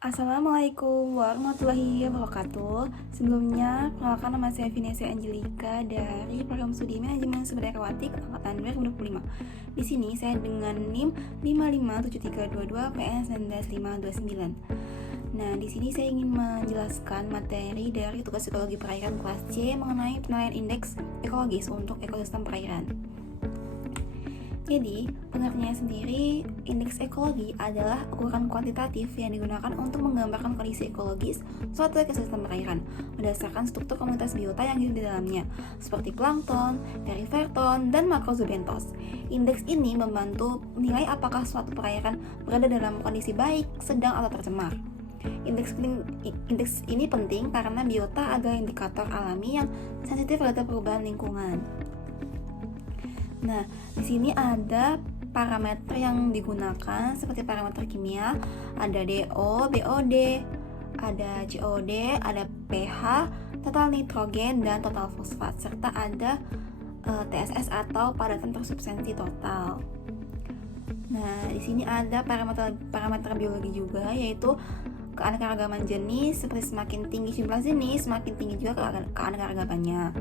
Assalamualaikum warahmatullahi wabarakatuh. Sebelumnya, perkenalkan nama saya Vinesia Angelika dari Program Studi Manajemen Sumber Daya Akwatik Angkatan 2025. Di sini saya dengan NIM 557322 PN 19529. Nah, di sini saya ingin menjelaskan materi dari tugas ekologi perairan kelas C mengenai penilaian indeks ekologis untuk ekosistem perairan. Jadi, pengertiannya sendiri, indeks ekologi adalah ukuran kuantitatif yang digunakan untuk menggambarkan kondisi ekologis suatu ekosistem perairan berdasarkan struktur komunitas biota yang hidup di dalamnya, seperti plankton, periferton, dan makrozoobentos. Indeks ini membantu menilai apakah suatu perairan berada dalam kondisi baik, sedang, atau tercemar. Indeks ini penting karena biota adalah indikator alami yang sensitif terhadap perubahan lingkungan. Nah, di sini ada parameter yang digunakan seperti parameter kimia, ada DO, BOD, ada COD, ada pH, total nitrogen dan total fosfat, serta ada TSS atau padatan persubstansi total. Nah, di sini ada parameter biologi juga, yaitu keanekaragaman jenis. Seperti semakin tinggi jumlah jenis, semakin tinggi juga keanekaragamannya.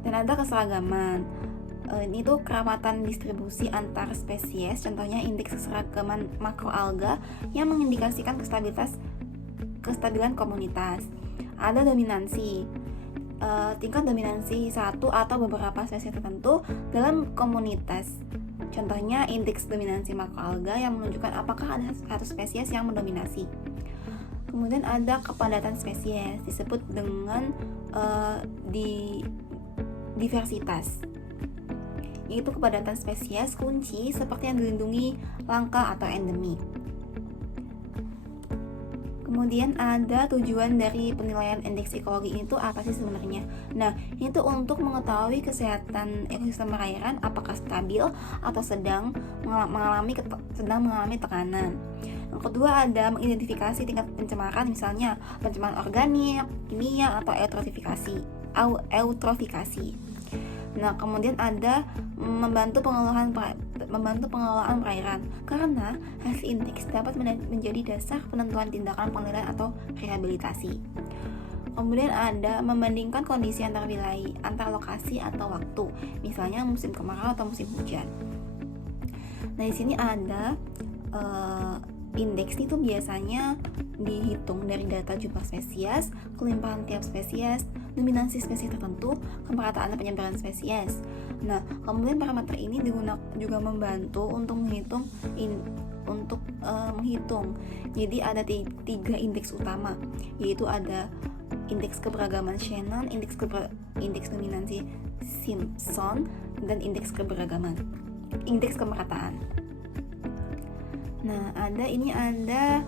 Dan ada keseragaman. Ini tuh keramatan distribusi antar spesies, contohnya indeks keseragaman makroalga yang mengindikasikan kestabilan komunitas. Ada dominansi, tingkat dominansi satu atau beberapa spesies tertentu dalam komunitas. Contohnya indeks dominansi makroalga yang menunjukkan apakah ada satu spesies yang mendominasi. Kemudian ada kepadatan spesies, disebut dengan diversitas, yaitu kepadatan spesies kunci seperti yang dilindungi, langka, atau endemi. Kemudian ada tujuan dari penilaian indeks ekologi ini tuh apa sih sebenarnya? Nah, ini tuh untuk mengetahui kesehatan ekosistem perairan apakah stabil atau sedang mengalami tekanan. Yang kedua ada mengidentifikasi tingkat pencemaran, misalnya pencemaran organik, kimia, atau eutrofifikasi. Nah, kemudian ada membantu pengelolaan perairan, karena hasil indeks dapat menjadi dasar penentuan tindakan penilaian atau rehabilitasi. Kemudian ada membandingkan kondisi antar wilayah, antar lokasi atau waktu, misalnya musim kemarau atau musim hujan. Nah, di sini ada indeks itu biasanya dihitung dari data jumlah spesies, kelimpahan tiap spesies, dominansi spesies tertentu, kemerataan dan penyebaran spesies. Nah, kemudian parameter ini juga membantu untuk menghitung. Jadi ada tiga indeks utama, yaitu ada indeks keberagaman Shannon, indeks dominansi Simpson, dan indeks kemerataan. Nah, ada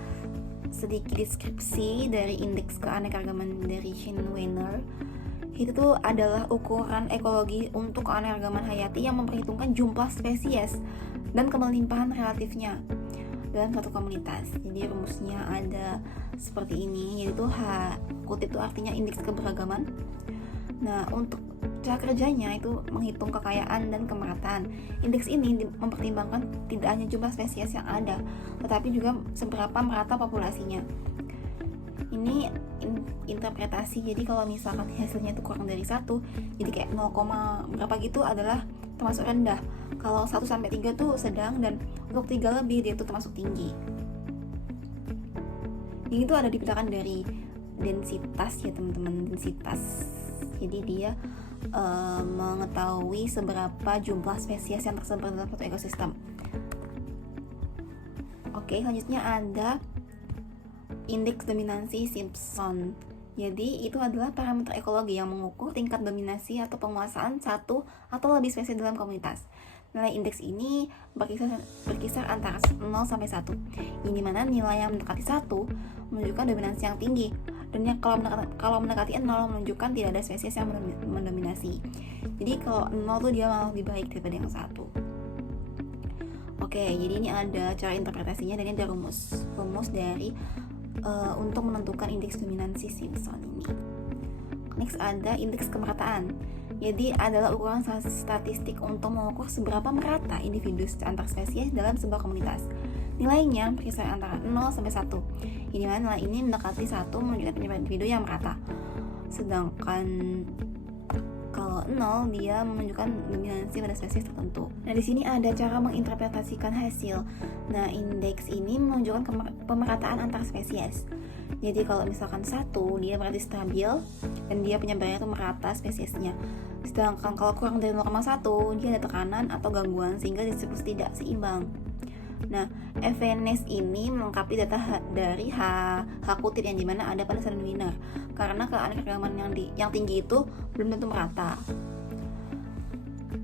sedikit deskripsi dari indeks keanekaragaman dari Shane-Weiner. Itu tuh adalah ukuran ekologi untuk keanekaragaman hayati yang memperhitungkan jumlah spesies dan kemelimpahan relatifnya dalam satu komunitas. Jadi rumusnya ada seperti ini, yaitu kutip itu artinya indeks keberagaman. Nah, untuk cara kerjanya itu menghitung kekayaan dan kemerataan. Indeks ini mempertimbangkan tidak hanya jumlah spesies yang ada, tetapi juga seberapa merata populasinya. Ini interpretasi, jadi kalau misalkan hasilnya itu kurang dari 1, jadi kayak 0, berapa gitu adalah termasuk rendah. Kalau 1 sampai 3 tuh sedang, dan untuk 3 lebih dia itu termasuk tinggi. Ini tuh ada dibedakan dari densitas ya teman-teman, densitas. Jadi dia mengetahui seberapa jumlah spesies yang tersebar dalam suatu ekosistem. Oke, selanjutnya ada indeks dominansi Simpson. Jadi itu adalah parameter ekologi yang mengukur tingkat dominasi atau penguasaan satu atau lebih spesies dalam komunitas. Nilai indeks ini berkisar antara 0 sampai 1. Ini mana nilai yang mendekati 1 menunjukkan dominasi yang tinggi, dan yang kalau mendekati 0 menunjukkan tidak ada spesies yang mendominasi. Jadi kalau 0 tuh dia malah lebih baik daripada yang 1. Oke, jadi ini ada cara interpretasinya, dan ini ada rumus dari untuk menentukan indeks dominansi Simpson ini. Next ada indeks kemerataan. Jadi adalah ukuran statistik untuk mengukur seberapa merata individu antar spesies dalam sebuah komunitas. Nilainya berkisar antara 0 sampai 1. Di mana nilai ini mendekati 1 menunjukkan penyebaran individu yang merata. Sedangkan kalau 0 dia menunjukkan dominansi pada spesies tertentu. Nah, di sini ada cara menginterpretasikan hasil. Nah, indeks ini menunjukkan pemerataan antar spesies. Jadi kalau misalkan 1 dia berarti stabil dan dia penyebarannya itu merata spesiesnya. Sedangkan kalau kurang dari 0,1 dia ada tekanan atau gangguan sehingga disebut tidak seimbang. Nah, FNS ini melengkapi data dari Hakutit yang dimana ada pada dan winner, karena keanekaragaman yang tinggi itu belum tentu merata.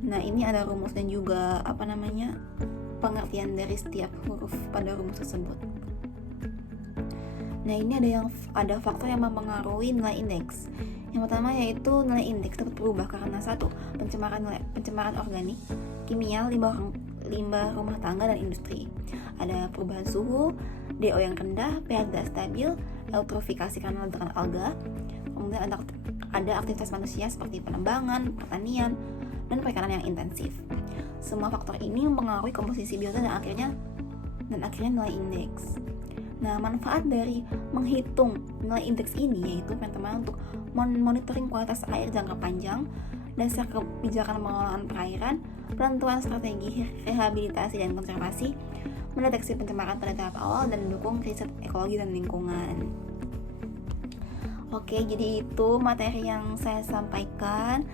Nah, ini ada rumus dan juga pengertian dari setiap huruf pada rumus tersebut. Nah, ini ada faktor yang mempengaruhi nilai indeks. Yang pertama yaitu nilai indeks dapat berubah karena 1. Pencemaran organik, kimia, limbah rumah tangga dan industri. Ada perubahan suhu, DO yang rendah, pH tidak stabil, eutrofikasi karena ledakan alga. Kemudian ada aktivitas manusia seperti penambangan, pertanian, dan perikanan yang intensif. Semua faktor ini mempengaruhi komposisi biota dan akhirnya nilai indeks. Nah, manfaat dari menghitung nilai indeks ini yaitu pertama untuk monitoring kualitas air jangka panjang, dasar kebijakan pengelolaan perairan, penentuan strategi rehabilitasi dan konservasi, mendeteksi pencemaran pada tahap awal, dan mendukung riset ekologi dan lingkungan. Oke, jadi itu materi yang saya sampaikan.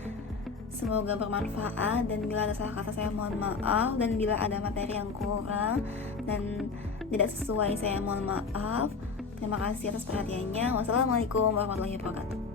Semoga bermanfaat, dan bila ada salah kata saya mohon maaf, dan bila ada materi yang kurang dan tidak sesuai saya mohon maaf. Terima kasih atas perhatiannya. Wassalamualaikum warahmatullahi wabarakatuh.